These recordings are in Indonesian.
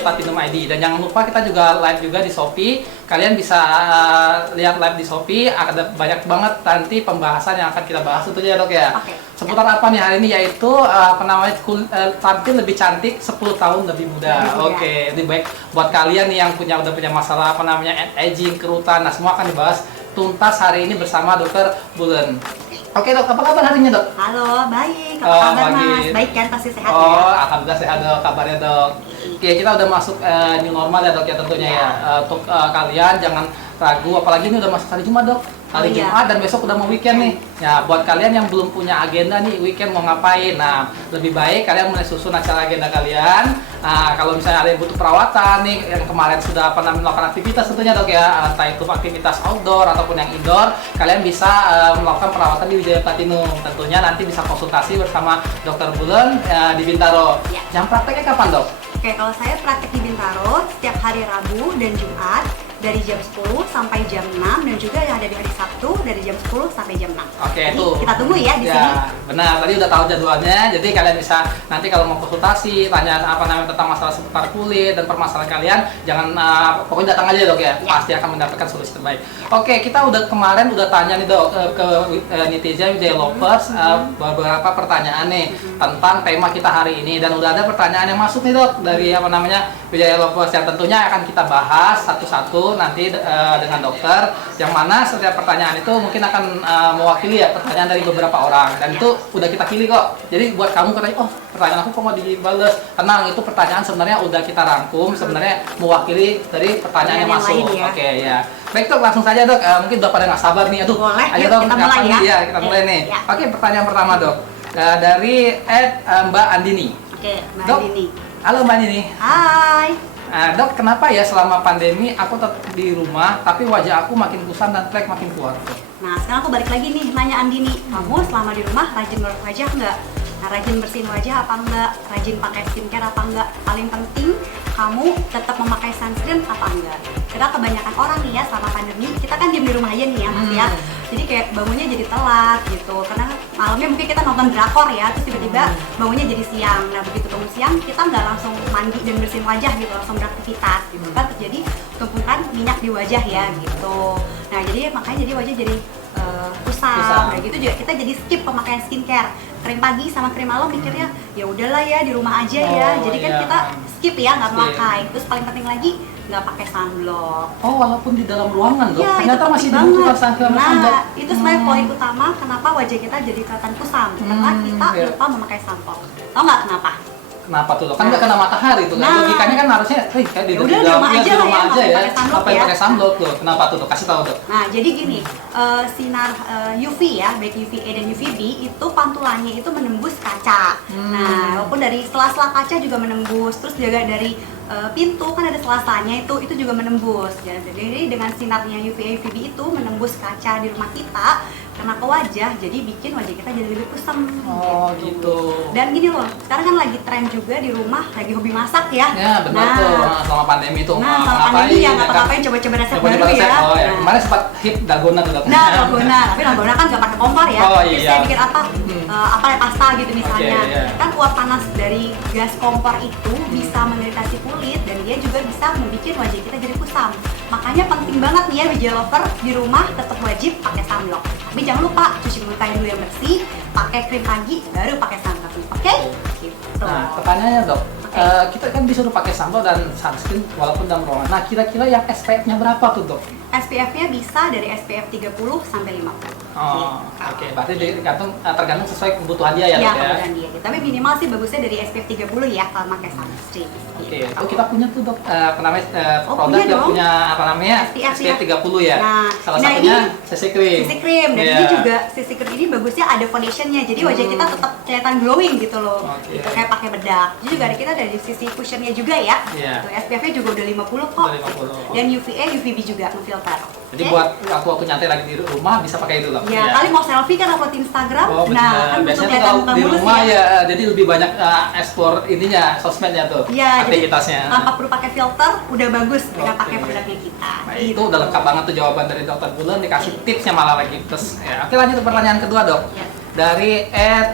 Platinum ID. Dan jangan lupa kita juga live juga di Shopee. Kalian bisa lihat live di Shopee, ada banyak banget nanti pembahasan yang akan kita bahas tentunya ya dok ya. Seputar apa nih hari ini, yaitu tampil lebih cantik 10 tahun lebih muda. Oke, lebih baik buat kalian nih yang udah punya masalah aging, kerutan, nah semua akan dibahas tuntas hari ini bersama Dokter Bulen. Oke dok, apa kabar harinya dok? Halo, baik. Apa kabar mas? Baik kan, pasti sehat ya? Alhamdulillah sehat dok, kabarnya dok. Oke, kita udah masuk new normal ya dok ya tentunya ya. Untuk kalian jangan ragu, apalagi ini udah masuk hari Jumat dok. Hari Jumat dan besok udah mau weekend nih. Ya, buat kalian yang belum punya agenda nih weekend mau ngapain, nah lebih baik kalian mulai susun acara agenda kalian. Nah, kalau misalnya ada yang butuh perawatan nih, yang kemarin sudah pernah melakukan aktivitas tentunya dok ya, entah itu aktivitas outdoor ataupun yang indoor, kalian bisa melakukan perawatan di Wijaya Platinum. Tentunya nanti bisa konsultasi bersama Dokter Bulen di Bintaro. Jam prakteknya kapan dok? Oke, kalau saya praktek di Bintaro setiap hari Rabu dan Jumat dari jam 10 sampai jam 6, dan juga yang ada di hari Sabtu dari jam 10 sampai jam 6. Oke, jadi, itu kita tunggu ya di sini. Benar, tadi udah tahu jadwalnya. Jadi kalian bisa nanti kalau mau konsultasi, tanya tentang masalah seputar kulit dan permasalahan kalian, jangan pokoknya datang aja dok ya. Pasti akan mendapatkan solusi terbaik. Oke, kita kemarin udah tanya nih dok ke netizen Wijaya Lovers beberapa pertanyaan nih tentang tema kita hari ini, dan udah ada pertanyaan yang masuk nih dok dari Wijaya Lovers yang tentunya akan kita bahas satu-satu nanti dengan dokter, yang mana setiap pertanyaan itu mungkin akan mewakili ya pertanyaan dari beberapa orang, dan itu udah kita pilih kok. Jadi buat kamu katanya, pertanyaan aku kok mau dibales, tenang, itu pertanyaan sebenarnya udah kita rangkum, sebenarnya mewakili dari pertanyaan yang masuk. Oke ya, baik dok, langsung saja dok. Mungkin udah pada nggak sabar nih, boleh, ayo dok, kita mulai ya. Iya, kita mulai nih. Oke, pertanyaan pertama dok dari Mbak Andini. Oke, Mbak Andini. Halo Mbak Andini. Hai. Dok, kenapa ya selama pandemi aku tetap di rumah tapi wajah aku makin kusam dan flek makin keluar? Nah, sekarang aku balik lagi nih nanya Andini, kamu selama di rumah rajin merawat wajah nggak? Nah, rajin bersihin wajah apa enggak? Rajin pakai skincare apa enggak? Paling penting, kamu tetap memakai sunscreen apa enggak? Karena kebanyakan orang nih ya selama pandemi, kita kan diem di rumah aja nih ya mas ya. Jadi kayak bangunnya jadi telat gitu, karena malamnya mungkin kita nonton drakor ya, terus tiba-tiba bangunnya jadi siang. Nah begitu bangun siang, kita nggak langsung mandi dan bersihin wajah gitu, langsung beraktivitas gitu kan, terjadi tumpukan minyak di wajah ya gitu. Nah jadi makanya jadi wajah jadi kusam. Nah gitu juga kita jadi skip pemakaian skincare, krim pagi sama krim malam mikirnya ya udahlah ya di rumah aja ya. Jadi kan kita skip ya, nggak memakai. Terus paling penting lagi nggak pakai sunblock. Walaupun di dalam ruangan dok, ya, ternyata masih dibutuhkan sunblock. Nah itu sebenarnya poin utama kenapa wajah kita jadi kelihatan kusam, karena kita lupa memakai sunblock. Tahu nggak kenapa? Kenapa tuh? Kan nggak kena matahari tuh. Logikanya kan harusnya kayak di rumah aja ya. Apa yang pakai sunblock tuh? Kenapa tuh? Kasih tahu dok. Nah, jadi gini, sinar UV ya, baik UVA dan UVB itu pantulannya itu menembus kaca. Nah, walaupun dari sela-sela kaca juga menembus, terus juga dari pintu kan ada selasanya itu juga menembus. Jadi dengan sinarnya UVA UVB itu menembus kaca di rumah kita kena ke wajah, jadi bikin wajah kita jadi lebih kusam. Gitu. Dan gini loh, sekarang kan lagi tren juga di rumah, lagi hobi masak ya. Ya benar tuh, selama pandemi tuh. Nah, selama pandemi ya ngapa-ngapain, coba-coba resep baru ya. Kemarin sempat hit dalgona tuh. Nah, tapi dalgona kan nggak pakai kompor ya. Jadi saya bikin apa ya, pasta gitu misalnya. Kan uap panas dari gas kompor itu bisa mengiritasi kulit, dan dia juga bisa membuat wajah kita jadi kusam. Makanya penting banget nih ya Wijaya Lover, di rumah tetap wajib pakai sunblock. Tapi jangan lupa cuci mukanya dulu yang bersih, pakai krim pagi, baru pakai sunblock. Oke? Gitu. Nah, pertanyaannya dok, kita kan disuruh pakai sunblock dan sunscreen walaupun dalam ruangan. Nah, kira-kira yang SPF-nya berapa tuh dok? SPF-nya bisa dari SPF 30 sampai 50. Oke, berarti tergantung sesuai kebutuhan dia ya dok ya? Kebutuhan dia. Tapi minimal sih bagusnya dari SPF 30 ya kalau pakai sunscreen. Oke, kita punya tuh dok, produk yang punya SPF 30 ya. Nah, salah satunya CC Cream. CC Cream, dan ini juga CC Cream ini bagusnya ada foundationnya, jadi wajah kita tetap kelihatan glowing gitu loh. Gitu kayak pakai bedak. Jadi juga kita dari sisi cushionnya juga ya. SPF-nya juga udah 50 kok. Dan UVA, UVB juga ngefilter. Jadi buat waktu nyantai lagi di rumah bisa pakai itu loh. Ya, kali mau selfie kan upload Instagram. Nah, kan biasanya kalau di rumah ya, jadi lebih banyak explore ininya, sosmednya tuh. Ya, aktivitasnya. Jadi tanpa perlu pakai filter, udah bagus dengan pakai produknya kita. Nah, itu udah lengkap banget tuh jawaban dari Dokter Bulen, dikasih tipsnya malah lagi. Terus ya, oke lanjut ke pertanyaan kedua dok. dari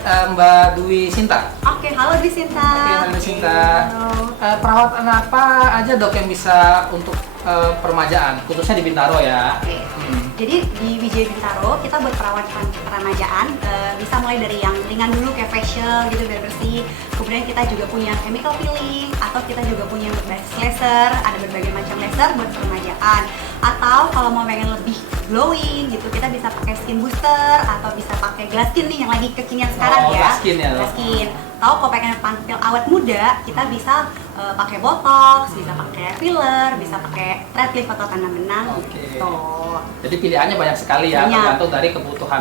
Mbak Dwi Sinta. Oke, halo Dwi Sinta. Oke, Mbak Dwi Sinta. Halo. Perawatan apa aja dok yang bisa untuk peremajaan, khususnya di Bintaro ya? Oke. Jadi di Wijaya Bintaro kita buat perawatan peremajaan bisa mulai dari yang ringan dulu kayak facial gitu biar bersih. Kemudian kita juga punya chemical peeling atau kita juga punya berbasis laser, ada berbagai macam laser buat peremajaan. Atau kalau mau pengen lebih glowing gitu kita bisa pakai skin booster atau bisa pakai glass skin nih yang lagi kekinian sekarang ya. Glass skin ya. Glass skin. Atau kalau pengen tampil awet muda kita bisa pakai botox, bisa pakai filler, bisa pakai thread lift atau tanam benang Oke. gitu. Jadi pilihannya banyak sekali ya, Banyak. tergantung dari kebutuhan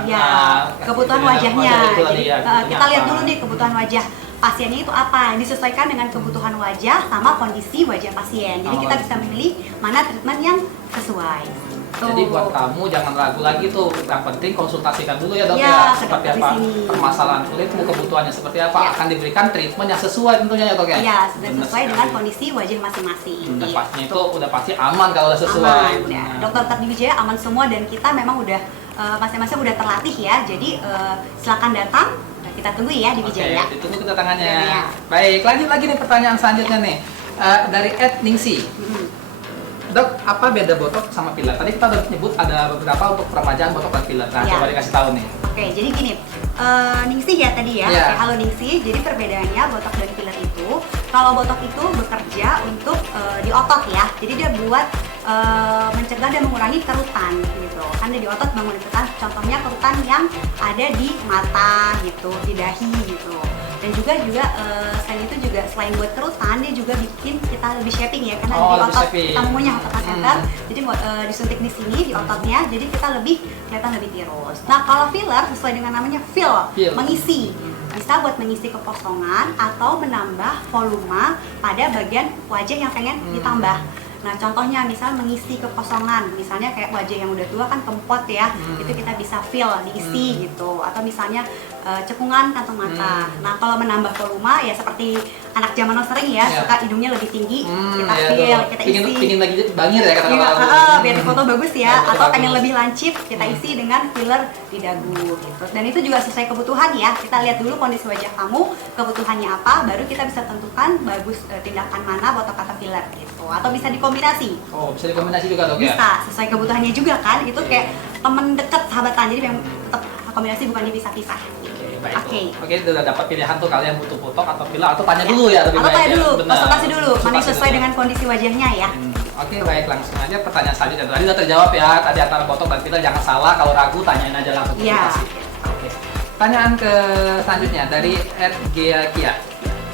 Kebutuhan wajahnya. itu Jadi tadi ya, kita lihat apa. dulu nih kebutuhan wajah pasiennya itu apa, disesuaikan dengan kebutuhan wajah sama kondisi wajah pasien. Jadi kita bisa memilih mana treatment yang sesuai. Jadi buat kamu jangan ragu lagi tuh, yang penting konsultasikan dulu ya dok Ya, ya, ke seperti dokter apa di sini. permasalahan kulitmu, kebutuhannya seperti apa, Ya. akan diberikan treatment yang sesuai tentunya ya dok ya. Iya, sudah Benar sesuai sekali. dengan kondisi wajah masing-masing. Dan Iya. pastinya itu udah pasti aman kalau udah sesuai. Aman, ya. Benar. Dokter di Wijaya aman semua dan kita memang udah masing-masing udah terlatih ya. Jadi silakan datang, kita tunggu ya di Wijaya. Oke, ditunggu kedatangannya. Ya. Baik, lanjut lagi nih pertanyaan selanjutnya nih. Dari Ningsi. Dok, apa beda botok sama filler? Tadi kita udah nyebut ada beberapa untuk peremajaan botok dan filler. Nah, Ya. coba dikasih tahu nih. Oke, jadi gini, Ningsih ya tadi ya. Iya. Oke, halo Ningsih. Jadi perbedaannya botok dan filler itu, kalau botok itu bekerja untuk di otot ya. Jadi dia buat mencegah dan mengurangi kerutan gitu. Kan dia di otot bangun kerutan. Contohnya kerutan yang ada di mata gitu, di dahi gitu. Dan juga selain itu juga selain buat kerutan dia juga bikin kita lebih shaping ya karena di lebih otot shaping. kita mengunyah otot kateter. Jadi disuntik di sini di ototnya jadi kita lebih kelihatan lebih tirus. Nah, kalau filler sesuai dengan namanya fill. Mengisi. Bisa buat mengisi kekosongan atau menambah volume pada bagian wajah yang pengen ditambah. Nah, contohnya misal mengisi kekosongan, misalnya kayak wajah yang udah tua kan kempot ya, itu kita bisa fill, diisi gitu. Atau misalnya cekungan kantong mata. Nah, kalau menambah volume ya seperti anak zaman now sering ya, suka hidungnya lebih tinggi, kita fill, kita isi. Pingin lagi bangir ya kata-kata. Biar foto bagus ya, Foto atau bagus. pengen lebih lancip, kita isi dengan filler di dagu gitu. Dan itu juga sesuai kebutuhan ya. Kita lihat dulu kondisi wajah kamu, kebutuhannya apa, baru kita bisa tentukan bagus tindakan mana botok atau filler gitu. Atau bisa dikombinasi. Oh, bisa dikombinasi juga dok ya? Bisa, sesuai kebutuhannya juga kan. Itu kayak temen deket, sahabatan. Jadi memang tetap kombinasi bukan dipisah-pisah. Baik, Oke. Oke, udah dapat pilihan tuh kalian butuh botok atau filler atau tanya dulu ya lebih Atau baik. tanya dulu, Benar. konsultasi dulu, mana yang Konsultasi sesuai dulu. dengan kondisi wajahnya ya. Oke, baik, langsung aja pertanyaan selanjutnya. Tadi udah terjawab ya, tadi antara botok dan filler jangan salah, kalau ragu tanyain aja langsung Iya. konsultasi. Oke. Pertanyaan ke selanjutnya dari @gia_kia.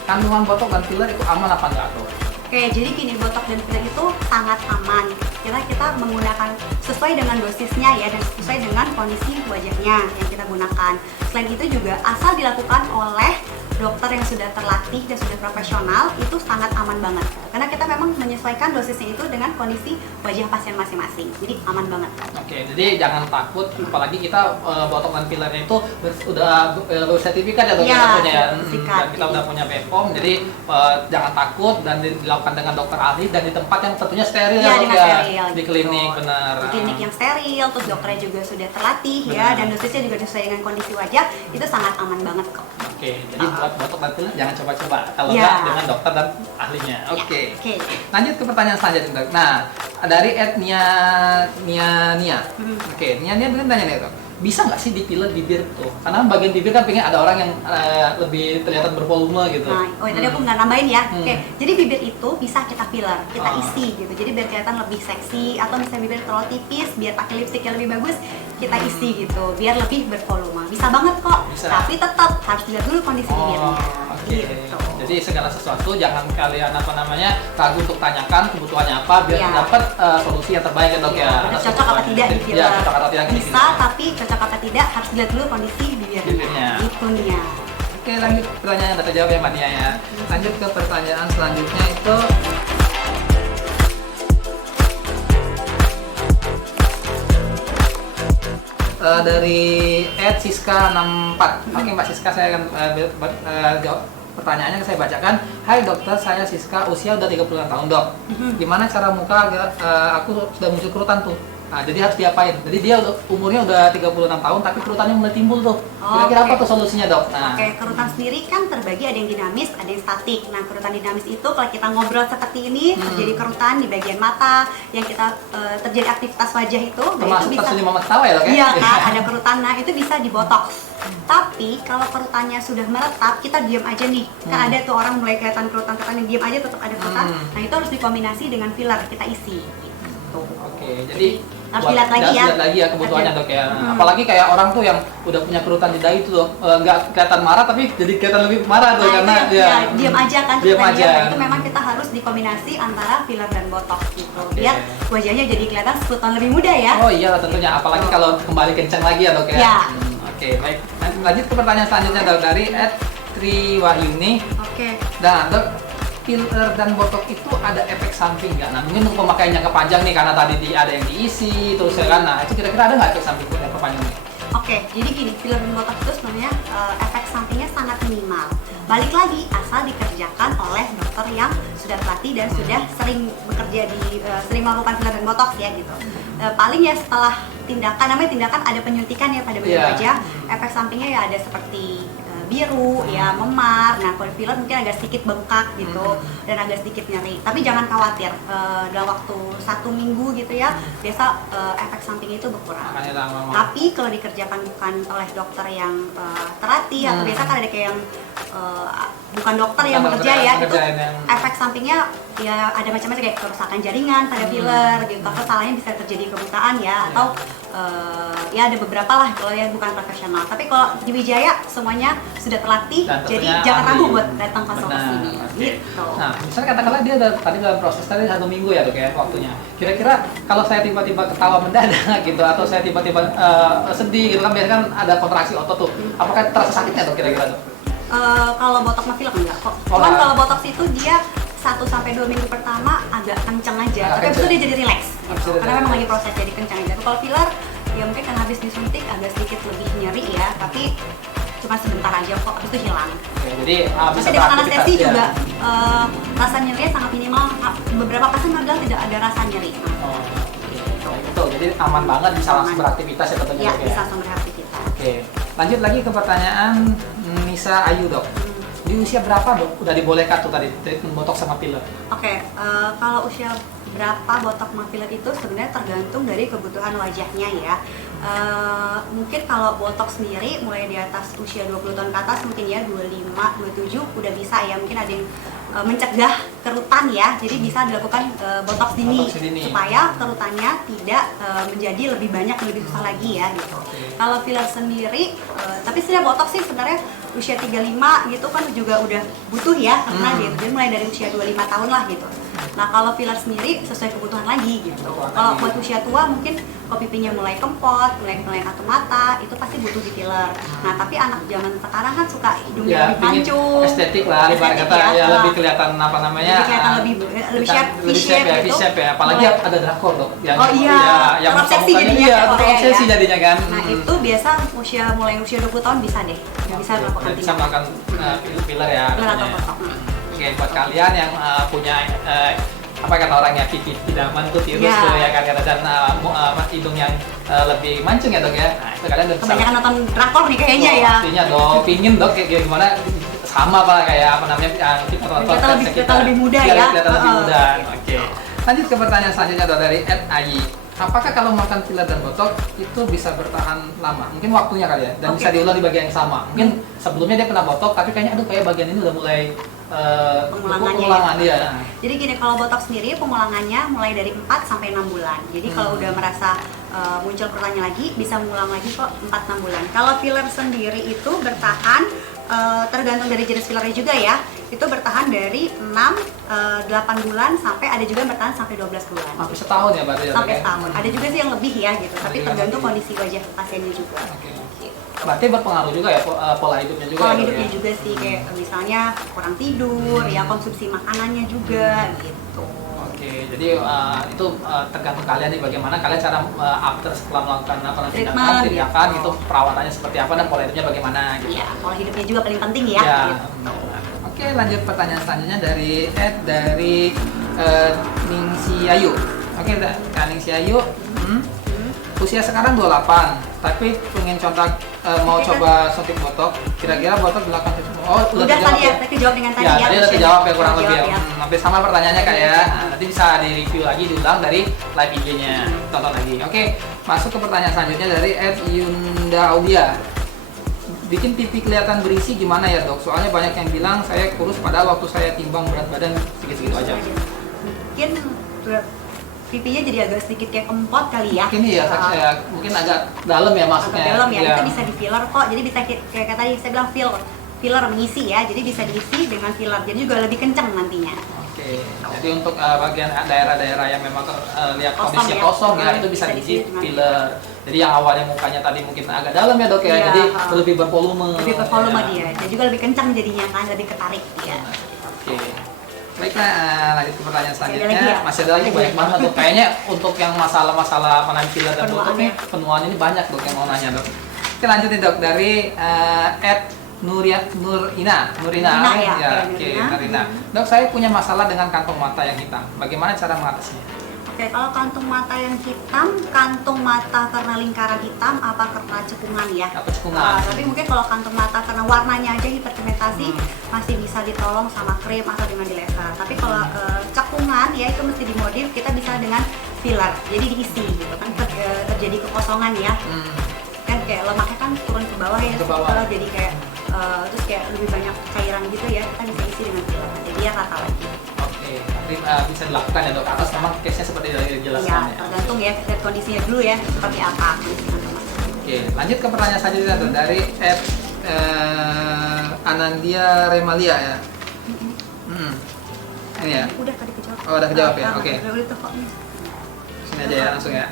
Kandungan botok dan filler itu aman apa enggak tuh? Oke, jadi gini, botok dan filler itu sangat aman. Kita menggunakan sesuai dengan dosisnya ya, dan sesuai dengan kondisi wajahnya yang kita gunakan. Selain itu juga asal dilakukan oleh dokter yang sudah terlatih dan sudah profesional, itu sangat aman banget. Karena kita memang menyesuaikan dosisnya itu dengan kondisi wajah pasien masing-masing. Jadi aman banget. Oke, jadi jangan takut, apalagi kita botok dan fillernya itu udah bersertifikat ya dok Iya, kita punya ya. sertifikat. Dan kita udah punya BPOM, jadi jangan takut dan dilakukan dengan dokter ahli dan di tempat yang tentunya steril Iya, ya dok dengan ya. steril, Di gitu. klinik, benar. Di klinik yang steril, terus dokternya juga sudah terlatih ya, Benar. dan dosisnya juga sesuai dengan kondisi wajah, itu sangat aman banget kok. Oke, jadi buat botok dan filler jangan coba-coba kalau Iya. nggak dengan dokter dan ahlinya. Oke. Ya, oke. Lanjut ke pertanyaan selanjutnya dok. Nah, dari Nia. Oke, Nia bilang tanya nih dok. Bisa nggak sih di-filler bibir tuh? Karena bagian bibir kan pengen ada orang yang lebih terlihat bervolume gitu. Nah, tadi aku nggak nambahin ya. Hmm. Oke, jadi bibir itu bisa kita filler, kita Oh. isi gitu. Jadi biar kelihatan lebih seksi, atau misalnya bibir terlalu tipis, biar pakai lipstick yang lebih bagus, kita isi gitu, biar lebih bervolume. Bisa banget kok. Bisa. Tapi tetap harus lihat dulu kondisi bibirnya. Oke. Gitu. Jadi segala sesuatu jangan kalian ragu untuk tanyakan kebutuhannya apa biar Iya. dapat solusi yang terbaik ya dok ya. Bener, cocok apa tidak di filler. Ya, cocok atau tidak di Bisa, filler. tapi cocok apa tidak harus dilihat dulu kondisi bibirnya. Bibirnya. Itu Nia. Oke, lanjut pertanyaan yang udah terjawab ya Mbak Nia ya. Lanjut ke pertanyaan selanjutnya itu dari @siska64. Oke Mbak Siska, saya akan jawab pertanyaannya, saya bacakan. Hai dokter, saya Siska, usia udah 36 tahun dok. Gimana cara muka agar aku sudah muncul kerutan tuh? Nah, jadi harus diapain? Jadi dia umurnya udah 36 tahun tapi kerutannya mulai timbul tuh. Kira-kira apa tuh solusinya, Dok? Nah. Oke, kerutan sendiri kan terbagi ada yang dinamis, ada yang statik. Nah, kerutan dinamis itu kalau kita ngobrol seperti ini, terjadi kerutan di bagian mata, yang kita terjadi aktivitas wajah itu, Termasuk itu bisa tersenyum mama ketawa ya, Dok? Iya kan, ada kerutan. Nah, itu bisa dibotox. Tapi kalau kerutannya sudah meretap, kita diam aja nih. Kan ada tuh orang mulai kelihatan kerutan-kerutan yang diam aja tetap ada kerutan. Nah, itu harus dikombinasi dengan filler, kita isi. Gitu. Oke, jadi harus dilihat lagi ya. Lihat lagi ya kebutuhannya, Dok ya. Apalagi kayak orang tuh yang udah punya kerutan di dahi itu, Dok, nggak kelihatan marah tapi jadi kelihatan lebih marah tuh karena ya diam aja kan, diam aja. Nah, itu memang kita harus dikombinasi antara filler dan botox gitu. Biar wajahnya jadi kelihatan 10 tahun lebih muda ya. Oh iya tentunya, apalagi kalau kembali kencang lagi ya, Dok ya. Ya. Oke, baik. Lanjut ke pertanyaan selanjutnya, Dok, dari @triwahyuni. Oke. Nah, Dok, filler dan botox itu ada efek samping nggak? Nah, mungkin untuk pemakaian jangka panjang nih, karena tadi ada yang diisi, terus ya kan, nah itu kira-kira ada nggak efek samping untuk jangka panjang nih? Oke, jadi gini, filler dan botox itu sebenarnya efek sampingnya sangat minimal. Balik lagi, asal dikerjakan oleh dokter yang sudah terlatih dan sudah sering bekerja sering melakukan filler dan botox ya gitu. Paling ya setelah tindakan, namanya tindakan ada penyuntikan ya pada bagian wajah, efek sampingnya ya ada seperti biru, ya memar. Nah, kalau filler mungkin agak sedikit bengkak gitu dan agak sedikit nyeri. Tapi jangan khawatir, dalam waktu 1 minggu gitu ya, biasa efek samping itu berkurang. Tapi kalau dikerjakan bukan oleh dokter yang terlatih atau biasa kan ada kayak yang bukan dokter yang bekerja ya, itu efek sampingnya ya ada macam-macam kayak kerusakan jaringan pada filler gitu, atau salahnya bisa terjadi kebutaan ya, atau ya ada beberapa lah kalau yang bukan profesional. Tapi kalau di Wijaya semuanya sudah terlatih, jadi jangan ragu buat datang ke sini. Gitu. Nah, misalnya katakanlah dia tadi dalam proses tadi 1 minggu ya, Dok ya, waktunya. Kira-kira kalau saya tiba-tiba ketawa mendadak gitu, atau saya tiba-tiba sedih gitu kan, biasanya kan ada kontraksi otot tuh. Apakah terasa sakitnya, Dok, kira-kira, Dok? Kalau botox sama filler enggak kok. Cuman kalau botox itu dia 1-2 minggu pertama agak kencang aja, tapi habis itu dia jadi relax gitu. Karena memang lagi proses jadi kencang aja. Kalau filler ya mungkin karena habis disuntik agak sedikit lebih nyeri ya, tapi cuma sebentar aja kok, habis itu hilang. Oke, jadi bisa di anestesi juga rasa nyerinya sangat minimal. Beberapa pasien malah tidak ada rasa nyeri. Betul, jadi aman banget, bisa langsung beraktivitas ya tentunya. Iya, bisa langsung beraktivitas. Oke, lanjut lagi ke pertanyaan Nisa Ayu, Dok. Di usia berapa, Dok, udah dibolehkan tuh tadi treatment botox sama filler? Oke, kalau usia berapa botox sama filler itu sebenarnya tergantung dari kebutuhan wajahnya ya. Mungkin kalau botox sendiri mulai di atas usia 20 tahun ke atas mungkin ya 25, 27 udah bisa ya, mungkin ada yang mencegah kerutan ya, jadi bisa dilakukan botox dini supaya kerutannya tidak menjadi lebih banyak, lebih susah lagi ya gitu. Kalau filler sendiri, tapi sebenarnya botox sih sebenarnya usia 35 gitu kan juga udah butuh ya, karena gitu, jadi mulai dari usia 25 tahun lah gitu. Nah, kalau filler sendiri sesuai kebutuhan lagi gitu. Kalau buat usia tua mungkin kalau pipinya mulai kempot, mulai katu mata, itu pasti butuh di filler. Nah, tapi anak zaman sekarang kan suka hidungnya ya, lebih mancung, estetik lah, ibarat kata ya, lebih kelihatan apa namanya? Lebih kelihatan lebih shape ya, gitu. V-shape ya. Apalagi ada drakor, Dok, yang yang obsesi jadinya, obsesi jadinya kan. Nah, itu biasa mulai usia 20 tahun bisa deh. Bisa melakukan bisa melakukan filler ya. Filler atau botox. Oke, buat kalian yang punya apa kata orangnya, pipi idaman tuh tirus tuh ya kan, dan hidung yang lebih mancung ya, Dok ya. Nah, itu kalian udah bisa. Kebanyakan nonton drakor nih kayaknya ya. Pastinya, Dok. Pingin, Dok, kayak gimana sama Pak kayak apa namanya yang kita tonton kita lebih muda ya. Kelihatan lebih muda. Oke. Lanjut ke pertanyaan selanjutnya, Dok, dari @ayi. Apakah kalau makan filler dan botox itu bisa bertahan lama? Mungkin waktunya kali ya, dan bisa diulang di bagian yang sama. Mungkin sebelumnya dia pernah botox, tapi kayaknya kayak bagian ini udah mulai pengulangannya ya. Jadi gini, kalau botox sendiri pemulangannya mulai dari 4-6 bulan. Jadi kalau udah merasa muncul kerutannya lagi, bisa mengulang lagi kok 4-6 bulan. Kalau filler sendiri itu bertahan tergantung dari jenis fillernya juga ya. Itu bertahan dari 6-8 bulan sampai ada juga yang bertahan sampai 12 bulan. Sampai setahun ya berarti ya? Sampai setahun. Ada juga sih yang lebih ya gitu, tapi tergantung kondisi wajah pasiennya juga. Berarti berpengaruh juga ya pola hidupnya juga. Pola hidupnya juga sih, kayak misalnya kurang tidur, ya konsumsi makanannya juga gitu. Oke, jadi itu tergantung kalian nih bagaimana kalian cara after setelah melakukan tindakan itu perawatannya seperti apa dan pola hidupnya bagaimana gitu. Iya, pola hidupnya juga paling penting ya. Gitu. Oke, lanjut pertanyaan selanjutnya dari Ningsi Ayu. Oke, Kak Ningsi Ayu. usia sekarang 28, tapi pengen contak mau coba suntik botok. Kira-kira botok dilakukan udah tadi ya, tadi jawab dengan tadi ya. Tadi udah terjawab ya kurang lebih. Ya. Hampir sama pertanyaannya Kak ya. Nah, nanti bisa di-review lagi, diulang dari live IG-nya. Tonton lagi. Oke, masuk ke pertanyaan selanjutnya dari @Yunda Audia. Bikin pipi kelihatan berisi gimana ya dok? Soalnya banyak yang bilang saya kurus padahal waktu saya timbang berat badan segitu-segitu aja. Mungkin pipinya jadi agak sedikit kayak kempot kali ya. Ini ya, mungkin agak dalam ya maksudnya. Agak dalam ya, itu bisa di filler kok. Jadi bisa kayak tadi saya bilang filler mengisi ya. Jadi bisa diisi dengan filler. Jadi juga lebih kencang nantinya. Oke. Jadi untuk bagian daerah-daerah yang memang lihat kondisinya kosong ya, itu bisa diisi filler. Jadi yang awalnya mukanya tadi mungkin agak dalam ya dok ya, jadi lebih bervolume. Lebih bervolume dia, dan juga lebih kencang jadinya kan, lebih ketarik dia. Oke. Baiklah, lanjut ke pertanyaan selanjutnya. Masih ada lagi banyak banget dok. Kayaknya untuk yang masalah-masalah penampilan dan botok nih, penuaan ini banyak dok yang mau nanya dok. Oke lanjut nih dok, dari Nurina ya. Oke, Nurina. Dok, saya punya masalah dengan kantong mata yang hitam. Bagaimana cara mengatasinya? Oke, kalau kantung mata yang hitam, kantung mata karena lingkaran hitam, apa karena cekungan ya? Apa cekungan? Tapi mungkin kalau kantung mata karena warnanya aja hiperpigmentasi, masih bisa ditolong sama krim atau dengan di laser. Tapi kalau cekungan ya itu mesti dimodif, kita bisa dengan filler, jadi diisi gitu kan, terjadi kekosongan ya. Kan kayak lemaknya kan turun ke bawah ya, jadi kayak terus kayak lebih banyak cairan gitu ya, kita bisa isi dengan filler, jadi dia rata lagi. Bisa dilakukan ya dok, atas memang case-nya seperti yang dijelaskan ya. Tergantung ya, lihat kondisinya dulu ya, seperti apa kondisinya. Oke, lanjut ke pertanyaan selanjutnya tuh, dari Anandia Remalia ya. Ini ya? Udah tadi kejawab. Oh, udah kejawab ya, oke. Udah kok nih. Sini aja ya, langsung ya.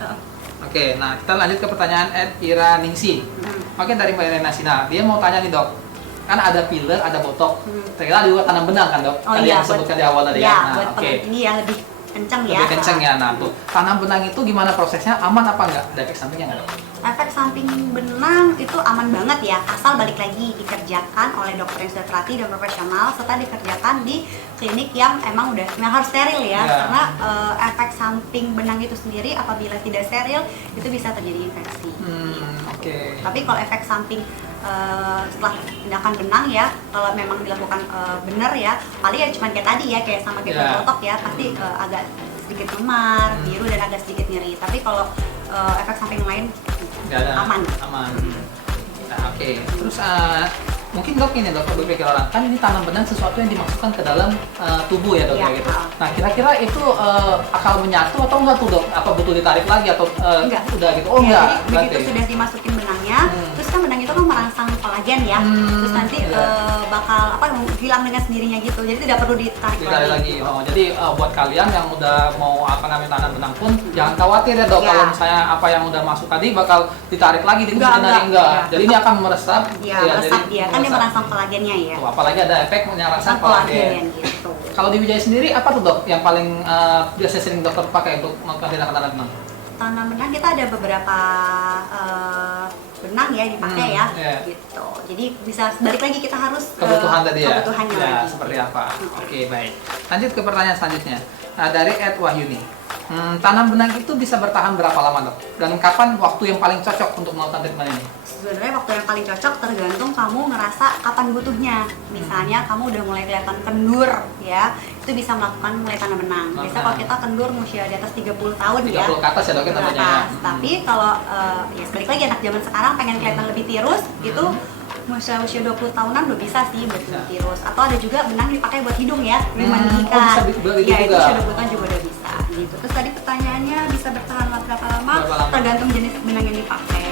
Oke, nah kita lanjut ke pertanyaan Ira Ningsi. Oke, dari Mbak Irena Sina, dia mau tanya nih dok, kan ada filler, ada botok. Ternyata ada juga tanam benang kan dok? Tadi yang disebutkan di awal tadi ya. Nah, buat ini ya lebih kencang ya. Lebih kencang ya. Nah tuh, tanam benang itu gimana prosesnya? Aman apa enggak? Ada efek sampingnya nggak dok? Efek samping benang itu aman banget ya, asal balik lagi dikerjakan oleh dokter yang sudah terlatih dan profesional, serta dikerjakan di klinik yang emang udah harus steril ya. Karena efek samping benang itu sendiri apabila tidak steril itu bisa terjadi infeksi. Tapi kalau efek samping setelah tindakan benang ya, kalau memang dilakukan benar ya, paling ya cuma kayak tadi ya, kayak sama kayak botok ya, pasti agak sedikit memar, biru dan agak sedikit nyeri. Tapi kalau efek samping lain aman. Nah, oke. Terus mungkin dok ini dok, berpikir orang kan ini tanam benang sesuatu yang dimasukkan ke dalam tubuh ya dok ya, gitu. Nah kira-kira itu akal menyatu atau enggak tuh dok? Apa butuh ditarik lagi atau enggak? Udah gitu? Oh enggak. Jadi begitu sudah dimasukin benangnya, terus kan benang itu kan merangsang kolagen ya, terus nanti bakal hilang dengan sendirinya gitu. Jadi tidak perlu ditarik lagi. Oh, jadi buat kalian yang udah mau tanam benang pun jangan khawatir ya dok, kalau misalnya apa yang udah masuk tadi bakal ditarik lagi, enggak. Jadi ini akan meresap. Meresap dia. Kan dia merangsang kolagennya ya. Tuh, apalagi ada efek menyerangsang kolagen gitu. Kalau di Wijaya sendiri apa tuh dok yang paling biasa sering dokter pakai untuk melakukan tindakan tanam benang? Tanam benang kita ada beberapa benang ya dipakai ya, gitu. Jadi bisa balik lagi, kita harus kebutuhan tadi ya. Kebutuhannya lagi. Seperti apa? Oke, baik. Lanjut ke pertanyaan selanjutnya. Dari Wahyuni. Tanam benang itu bisa bertahan berapa lama dok? Dan kapan waktu yang paling cocok untuk melakukan treatment ini? Sebenarnya waktu yang paling cocok tergantung kamu ngerasa kapan butuhnya. Misalnya kamu udah mulai kelihatan kendur ya, itu bisa melakukan mulai tanam benang. Biasa kalau kita kendur usia di atas 30 tahun 30 ya. 30 ke atas ya dok ya namanya. Tapi kalau ya balik lagi anak zaman sekarang pengen kelihatan lebih tirus gitu, usia 20 tahunan udah bisa sih buat tirus. Atau ada juga benang dipakai buat hidung ya, Oh, mendidikan. bisa ya juga. Itu usia 20 tahun juga udah bisa gitu. Terus tadi pertanyaannya bisa bertahan berapa lama? Tergantung jenis benang yang dipakai.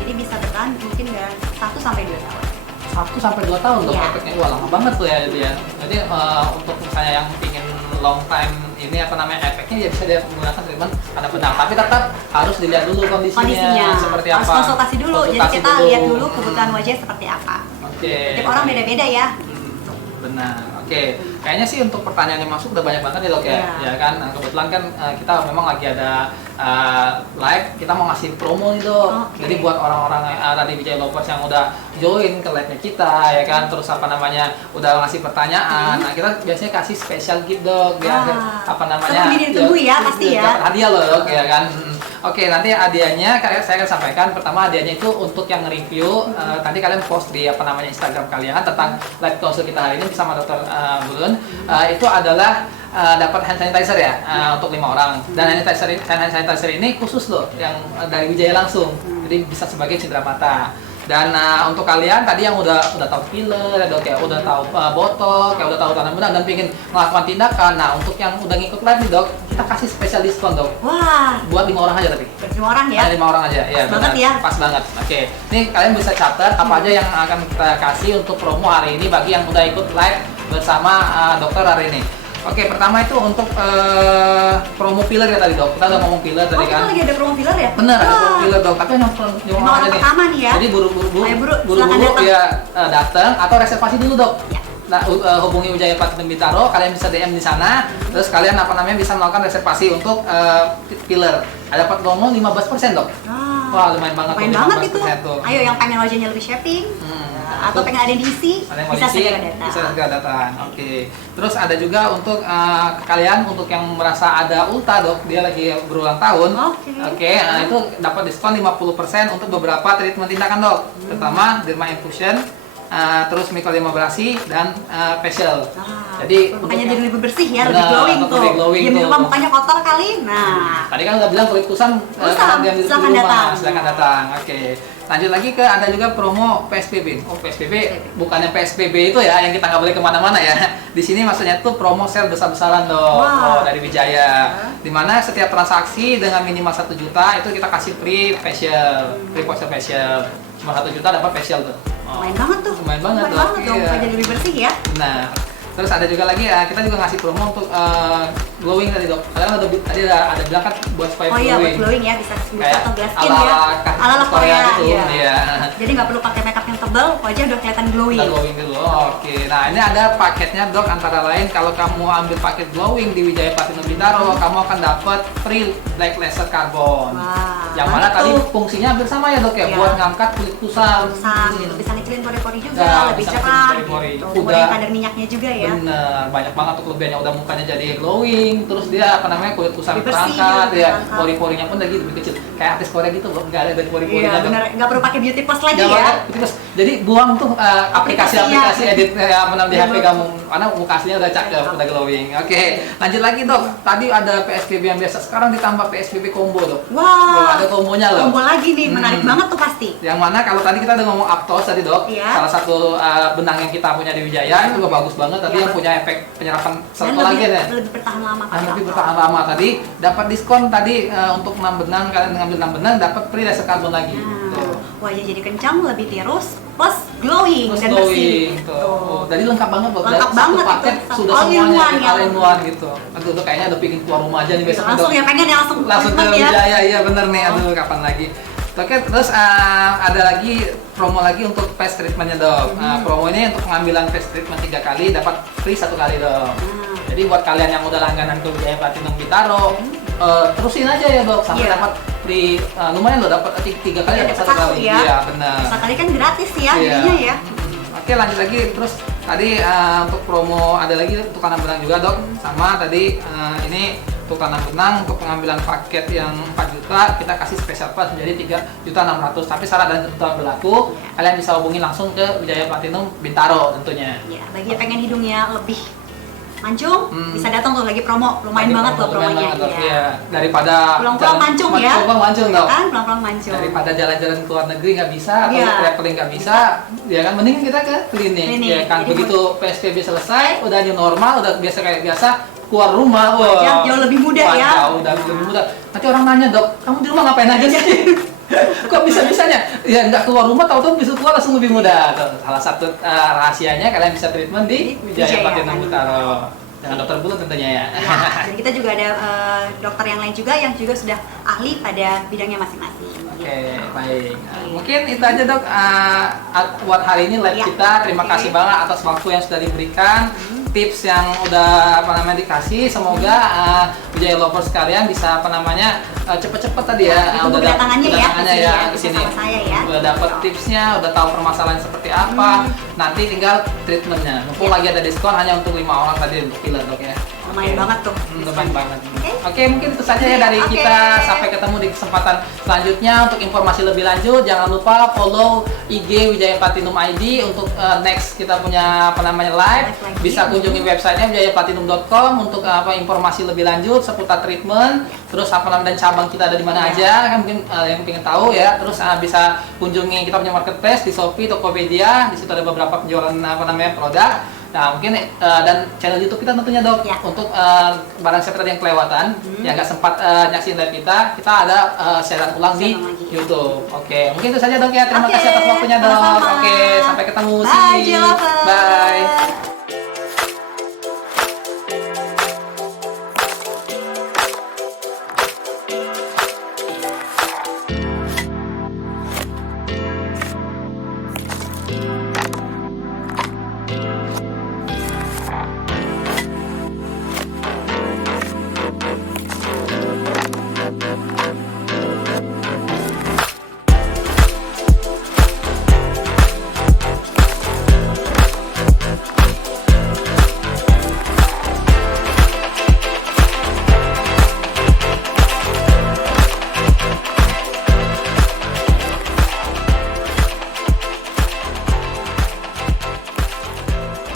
Jadi bisa bertahan mungkin dari 1 sampai 2 tahun. 1 sampai 2 tahun dok efeknya. Wah, lama banget tuh ya jadi ya. Jadi untuk misalnya yang ingin long time ini efeknya ya bisa dia menggunakan treatment tanam benang. Tapi tetap harus dilihat dulu kondisinya seperti apa. Harus konsultasi dulu. Jadi kita lihat dulu kebutuhan wajah seperti apa. Oke. Tiap orang beda-beda ya. Benar. Oke. Kayaknya sih untuk pertanyaan yang masuk udah banyak banget ya dok ya. Iya. Ya kan, nah, kebetulan kan kita memang lagi ada live, kita mau ngasih promo nih dok. Oke. Jadi buat orang-orang yang ada di Wijaya Lovers yang udah join ke live-nya kita ya kan, terus apa namanya udah ngasih pertanyaan, nah kita biasanya kasih special gift dok. Biar apa namanya? Sebelum ditunggu ya, pasti ya. Hadiah loh dok ya kan. Oke, nanti hadiahnya saya akan sampaikan. Pertama hadiahnya itu untuk yang nge-review, nanti kalian post di apa namanya Instagram kalian tentang live konsul kita hari ini bersama Dr. Bulun. Itu adalah dapat hand sanitizer ya untuk 5 orang. Dan hand sanitizer ini khusus loh yang dari Wijaya langsung. Jadi bisa sebagai cindera mata. Dan untuk kalian tadi yang udah tahu filler ya dok ya, udah tahu botok, ya udah tahu tanam benang dan pengen melakukan tindakan. Nah, untuk yang udah ngikut live nih dok, kita kasih spesial diskon dok. Wah, Buat 5 orang aja tapi. buat 5 orang ya. Ada 5 orang aja. Ya, Pas banget ya. Pas banget. Oke. Nih kalian bisa catat apa aja yang akan kita kasih untuk promo hari ini bagi yang udah ikut live bersama dokter hari ini. Oke, pertama itu untuk promo filler ya tadi dok. Kita udah ngomong filler tadi Kita kan. lagi ada promo filler ya? Bener, ada Wah. promo filler dok. Tapi yang 5 orang pertama nih ya. Jadi Ayo, buru, buru-buru silakan datang. ya datang atau reservasi dulu dok. Ya. Nah, hubungi Wijaya Platinum Bintaro, kalian bisa DM di sana. Terus kalian apa namanya bisa melakukan reservasi untuk filler. Ada dapat promo 15% dok. Wah, lumayan banget Lumayan tuh, banget itu. 15% tuh. Ayo yang pengen wajahnya lebih shaping atau Tuh. pengen ada yang diisi, Ada yang mau bisa diisi, segera datang. bisa segera datang. Oke. Terus ada juga untuk kalian untuk yang merasa ada ulta dok, dia lagi berulang tahun. Oke. Nah itu dapat diskon 50% untuk beberapa treatment tindakan dok, terutama derma infusion, terus mikrodermabrasi dan facial. Jadi makanya untuk jadi lebih bersih ya, Benar, lebih glowing untuk tuh. lebih glowing Diam di tuh. rumah mukanya kotor kali. Nah, Tadi kan udah bilang kulit kusam, Kusam, diam di silakan rumah, datang. silakan datang. Oke. Lanjut lagi ke ada juga promo PSBB. Oh PSBB bukannya PSBB itu ya yang kita nggak boleh kemana-mana ya. Di sini maksudnya tuh promo sale besar-besaran dong. Wow. Dari Wijaya. Dimana setiap transaksi dengan minimal 1 juta itu kita kasih free facial, facial. Cuma 1 juta dapat facial tuh. lumayan banget tuh. Lumayan banget Lumayan banget dong, dong, iya. supaya jadi lebih bersih ya. Nah, terus ada juga lagi kita juga ngasih promo untuk glowing tadi dok. Kalian tadi ada bilang kan buat supaya Oh iya, buat glowing. glowing ya, bisa smooth Kayak atau glass skin ala ya. Ala Korea gitu. ya. Iya. Jadi nggak perlu pakai makeup yang tebal, wajah udah kelihatan glowing. Kita glowing dulu. Oke. Nah, ini ada paketnya dok, antara lain kalau kamu ambil paket glowing di Wijaya Platinum Bintaro, kamu akan dapat free black laser carbon. Wah, Yang mana mantap tadi tuh. fungsinya hampir sama ya dok ya, Iya. buat ngangkat kulit kusam. Kusam gitu, bisa ngecilin pori-pori juga, Nah, lebih bisa cerah ngecilin pori-pori. gitu. Udah. Kemudian kadar minyaknya juga ya. Bener, banyak banget tuh kelebihannya, udah mukanya jadi glowing, terus dia apa namanya kulit kusam Lebih bersih, terangkat lebih ya, terangkat. pori-porinya pun lagi lebih kecil, kayak artis Korea gitu loh, nggak ada dari pori-porinya. Iya, dok. bener, nggak perlu pakai beauty plus lagi Nggak ya. pakai, terus jadi buang tuh aplikasi-aplikasi Aplikasinya. edit apa namanya di HP Iya. kamu, karena muka aslinya udah cakep, udah glowing. Oke, lanjut lagi dok. Tadi ada PSBB yang biasa, sekarang ditambah PSBB combo dok. Wah, Ada kombonya loh. combo lagi nih, menarik banget tuh pasti. Yang mana kalau tadi kita udah ngomong Aptos tadi dok, Iya. salah satu benang yang kita punya di Wijaya itu juga bagus banget. Tadi Iya. yang punya efek penyerapan Dan sel kolagen ya. lebih bertahan lama. Nah, lebih bertahan lama tadi dapat diskon tadi untuk 6 benang, kalian ngambil 6 benang dapat free laser carbon lagi. Tuh. Wajah jadi kencang, lebih tirus, plus glowing Terus dan bersih. glowing tuh. Oh, jadi lengkap banget loh. Lengkap Satu banget paket itu. sudah All in semuanya one ya. all in one gitu. Aduh tuh kayaknya udah pingin keluar rumah aja nih besok. Langsung Dok. ya, pengen ya langsung Langsung ke treatment ya. Wijaya, iya bener nih. Aduh kapan lagi. Oke, terus ada lagi promo lagi untuk face treatmentnya dok. Promo ini untuk pengambilan face treatment 3 kali dapat free 1 kali dok. Jadi buat kalian yang udah langganan ke Wijaya Platinum Bintaro, terusin aja ya dok sampai Iya. dapat free, lumayan loh dapat 3 kali Iya, dapat dapat 1 satu kali. ya. Iya benar. Sekali kan gratis ya, Iya. jadinya ya. Oke, lanjut lagi. Terus tadi untuk promo ada lagi untuk tanam benang juga dok. Sama tadi ini untuk tanam benang untuk pengambilan paket yang 4 juta kita kasih spesial price menjadi 3.600.000. Tapi syarat dan ketentuan berlaku, kalian bisa hubungi langsung ke Wijaya Platinum Bintaro tentunya. Ya, bagi yang pengen hidungnya lebih mancung, bisa datang tuh lagi promo. Lumayan banget loh Lumayan promonya. banget, dok. Iya. Iya. Daripada Pulang-pulang mancung ya. Pulang mancung dok. Kan pulang-pulang mancung. Daripada jalan-jalan ke luar negeri nggak bisa atau Iya. traveling nggak bisa, ya kan mending kita ke klinik. Klinik. Ya kan Jadi begitu PSBB selesai, udah new normal, udah biasa kayak biasa, keluar rumah, wah, Jauh lebih mudah wah, ya. jauh lebih mudah. Nanti orang nanya, dok, kamu di rumah ngapain aja sih? Kok bisa-bisanya? Ya nggak keluar rumah, tahu-tahu bisa keluar langsung lebih mudah. Tuh, salah satu rahasianya kalian bisa treatment di Wijaya Platinum Bintaro. Dengan dokter Bulun tentunya ya. Nah, dan kita juga ada dokter yang lain juga yang juga sudah ahli pada bidangnya masing-masing. Oke, baik. Mungkin itu aja dok buat hari ini live Ya, kita. Terima oke. kasih banget atas waktu yang sudah diberikan. tips yang udah dikasih. Semoga Wijaya lovers sekalian bisa cepet-cepet tadi ya. Ditunggu kedatangannya ya, di sini. sama saya ya. Udah dapat tipsnya, udah tahu permasalahan seperti apa. Nanti tinggal treatmentnya. Mumpung lagi ada diskon hanya untuk 5 orang tadi untuk filler dok ya. Lumayan banget tuh. Lumayan banget. Oke. Oke, mungkin itu saja ya dari kita. Sampai ketemu di kesempatan selanjutnya. Untuk informasi lebih lanjut, jangan lupa follow IG Wijaya Platinum ID untuk next kita punya live. Bisa kunjungi websitenya wijayaplatinum.com untuk informasi lebih lanjut seputar treatment. Terus dan cabang kita ada di mana aja kan mungkin yang pengen tahu ya. Terus bisa kunjungi kita punya marketplace di Shopee, Tokopedia. Di situ ada beberapa penjualan produk. Nah mungkin dan channel YouTube kita tentunya dok ya. Untuk barang siapa tadi yang kelewatan yang nggak sempat nyaksiin live kita ada siaran ulang di YouTube. Oke, mungkin itu saja dok ya. Terima kasih atas waktunya dok. Oke, sampai ketemu. Bye, J-Lovers. Bye.